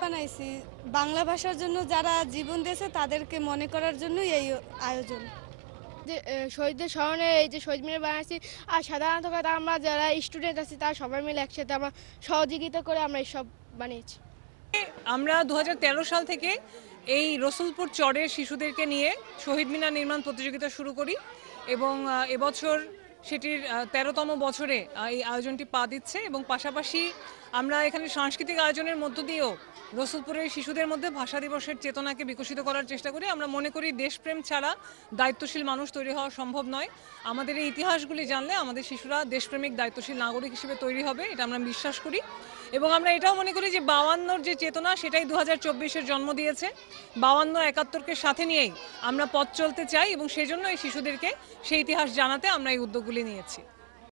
বানাইছি বাংলা ভাষার জন্য, যারা জীবন দিয়েছে তাদেরকে মনে করার জন্যই এই আয়োজন। যে শহীদদের স্মরণে এই যে শহীদ মিনার বানাইছি, আর সাধারণত কথা আমরা যারা স্টুডেন্ট আছি তারা সবাই মিলে একসাথে আমরা সহযোগিতা করে আমরা এইসব বানিয়েছি। আমরা 2013 সাল থেকে এই রসুলপুর চরের শিশুদেরকে নিয়ে শহীদ মিনার নির্মাণ প্রতিযোগিতা শুরু করি এবং এবছর সেটির 13তম বছরে এই আয়োজনটি পা দিচ্ছে এবং পাশাপাশি আমরা এখানে সাংস্কৃতিক আয়োজনের মধ্য দিয়েও রসুলপুরের শিশুদের মধ্যে ভাষা দিবসের চেতনাকে বিকশিত করার চেষ্টা করি। আমরা মনে করি দেশপ্রেম ছাড়া দায়িত্বশীল মানুষ তৈরি হওয়া সম্ভব নয়। আমাদের এই ইতিহাসগুলি জানলে আমাদের শিশুরা দেশপ্রেমিক দায়িত্বশীল নাগরিক হিসেবে তৈরি হবে, এটা আমরা বিশ্বাস করি। এবং আমরা এটাও মনে করি যে 52-র যে চেতনা সেটাই 2024-এর জন্ম দিয়েছে। 52-71-কে সাথে নিয়েই আমরা পথ চলতে চাই এবং সেজন্য এই শিশুদেরকে সেই ইতিহাস জানাতে আমরা এই উদ্যোগগুলি নিয়েছি।